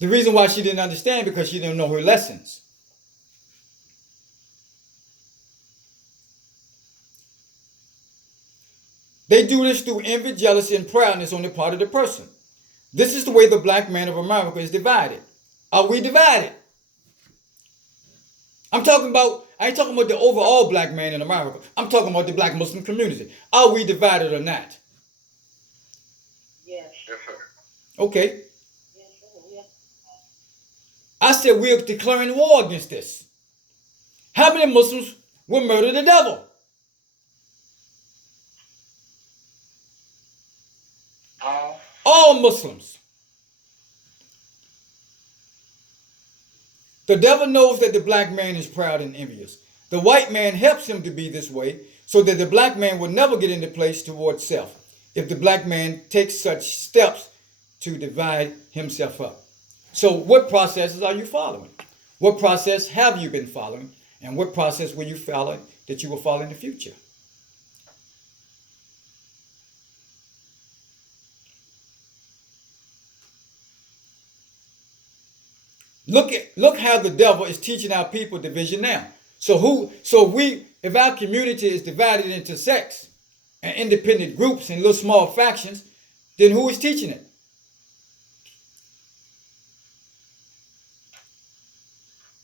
The reason why she didn't understand because she didn't know her lessons. They do this through envy, jealousy, and proudness on the part of the person. This is the way the black man of America is divided. Are we divided? I ain't talking about the overall black man in America. I'm talking about the black Muslim community. Are we divided or not? Yes. Yes, sir. Okay. Yes, sir. Yes. I said we're declaring war against this. How many Muslims will murder the devil? All Muslims. The devil knows that the black man is proud and envious. The white man helps him to be this way so that the black man will never get into place towards self if the black man takes such steps to divide himself up. So what processes are you following? What process have you been following? And what process will you follow that you will follow in the future? Look how the devil is teaching our people division now. If our community is divided into sects and independent groups and little small factions, then who is teaching it?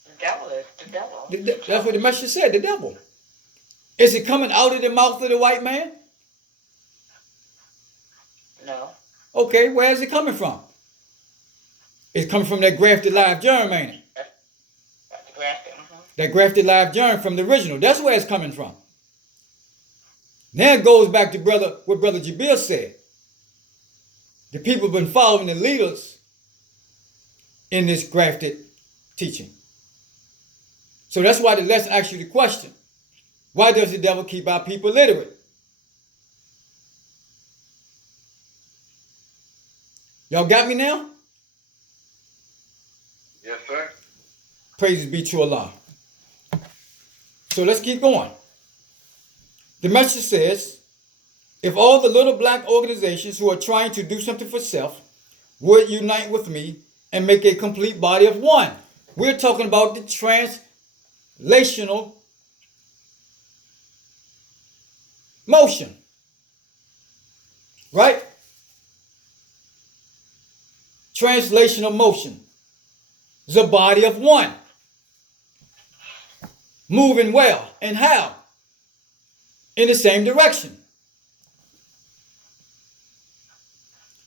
The devil is the devil. That's what the message said, the devil. Is it coming out of the mouth of the white man? No. Okay, where is it coming from? It's coming from that grafted live germ, ain't it? That's grafted. That grafted live germ from the original. That's where it's coming from. Now it goes back to what Brother Jasir said. The people have been following the leaders in this grafted teaching. So that's why the lesson asks you the question, why does the devil keep our people illiterate? Y'all got me now? Yes, sir. Praises be to Allah. So let's keep going. The message says, if all the little black organizations who are trying to do something for self would unite with me and make a complete body of one. We're talking about the translational motion. Right? Translational motion. The body of one. Moving well. And how? In the same direction.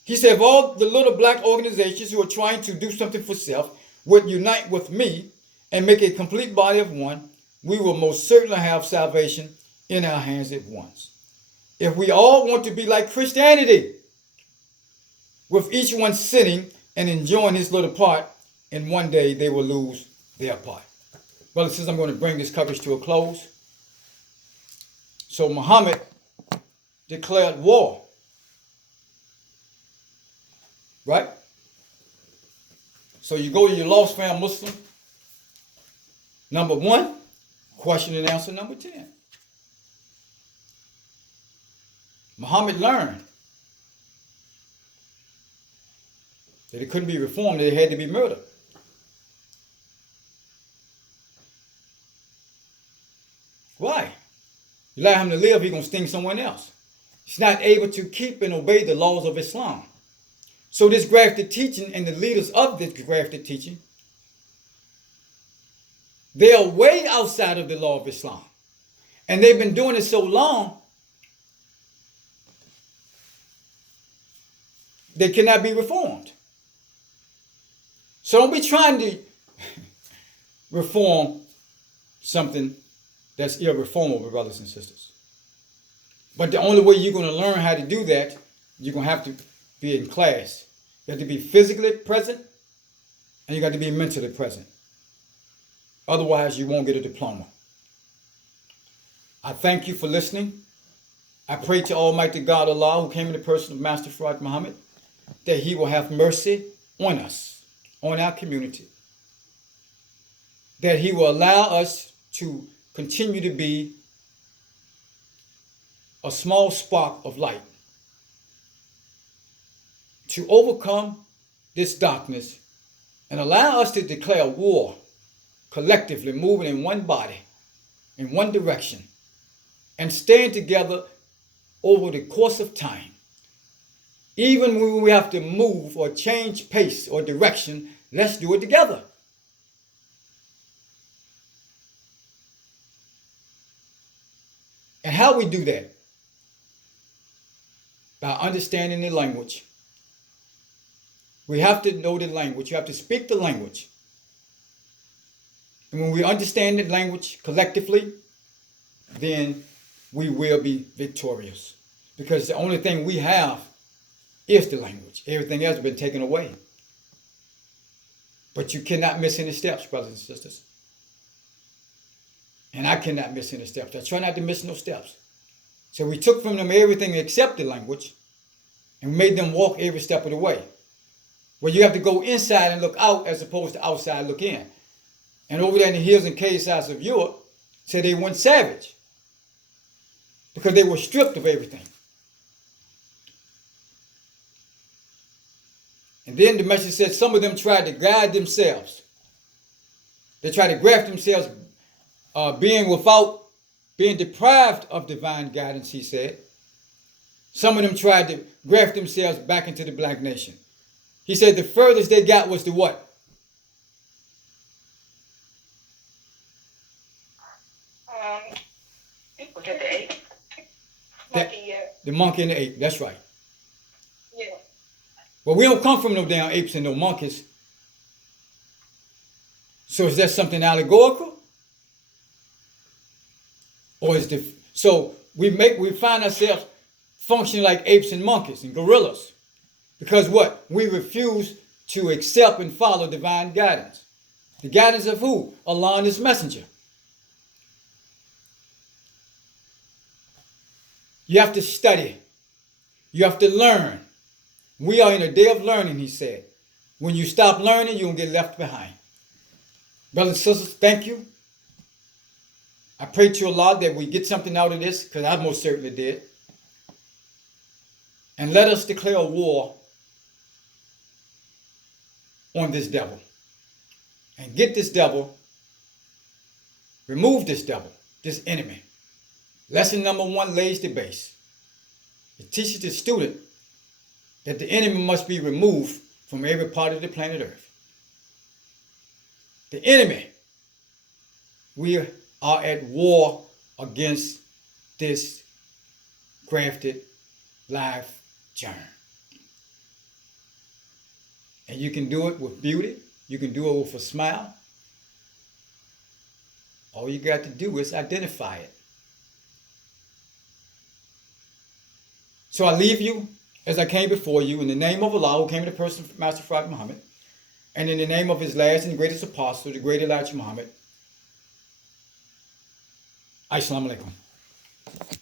He said, if all the little black organizations who are trying to do something for self would unite with me and make a complete body of one, we will most certainly have salvation in our hands at once. If we all want to be like Christianity, with each one sitting and enjoying his little part, and one day they will lose their part. Brothers and sisters, I'm going to bring this coverage to a close. So Muhammad declared war. Right? So you go to your lost found Muslim. Number 1, question and answer number 10. Muhammad learned that it couldn't be reformed, that it had to be murdered. Why? You allow him to live, he's going to sting someone else. He's not able to keep and obey the laws of Islam. So this grafted teaching and the leaders of this grafted teaching, they are way outside of the law of Islam. And they've been doing it so long, they cannot be reformed. So don't be trying to reform something that's irreformable, brothers and sisters. But the only way you're going to learn how to do that, you're going to have to be in class. You have to be physically present, and you got to be mentally present. Otherwise, you won't get a diploma. I thank you for listening. I pray to Almighty God Allah, who came in the person of Master Farad Muhammad, that he will have mercy on us, on our community. That he will allow us to continue to be a small spark of light to overcome this darkness and allow us to declare war collectively, moving in one body, in one direction, and staying together over the course of time. Even when we have to move or change pace or direction, let's do it together. And how we do that? By understanding the language. We have to know the language. You have to speak the language. And when we understand the language collectively, then we will be victorious. Because the only thing we have is the language. Everything else has been taken away. But you cannot miss any steps, brothers and sisters. And I cannot miss any steps. I try not to miss no steps. So we took from them everything except the language and made them walk every step of the way. Well, you have to go inside and look out as opposed to outside look in. And over there in the hills and cave sides of Europe, said they went savage because they were stripped of everything. And then the message said some of them tried to guide themselves. They tried to graft themselves, being deprived of divine guidance, he said. Some of them tried to graft themselves back into the black nation. He said the furthest they got was to what? People get the ape. Monkey, yeah. The monkey and the ape, that's right. Yeah. Well, we don't come from no damn apes and no monkeys. So is that something allegorical? Or is the so we find ourselves functioning like apes and monkeys and gorillas. Because what? We refuse to accept and follow divine guidance. The guidance of who? Allah and his messenger. You have to study. You have to learn. We are in a day of learning, he said. When you stop learning, you're going to get left behind. Brothers and sisters, thank you. I pray to Allah that we get something out of this, because I most certainly did. And let us declare a war on this devil. And get this devil, remove this devil, this enemy. Lesson number 1 lays the base. It teaches the student that the enemy must be removed from every part of the planet Earth. The enemy, we are at war against this grafted live germ. And you can do it with beauty. You can do it with a smile. All you got to do is identify it. So I leave you as I came before you in the name of Allah, who came in the person of Master Prophet Muhammad, and in the name of his last and greatest apostle, the great Elijah Muhammad. Assalamu alaikum.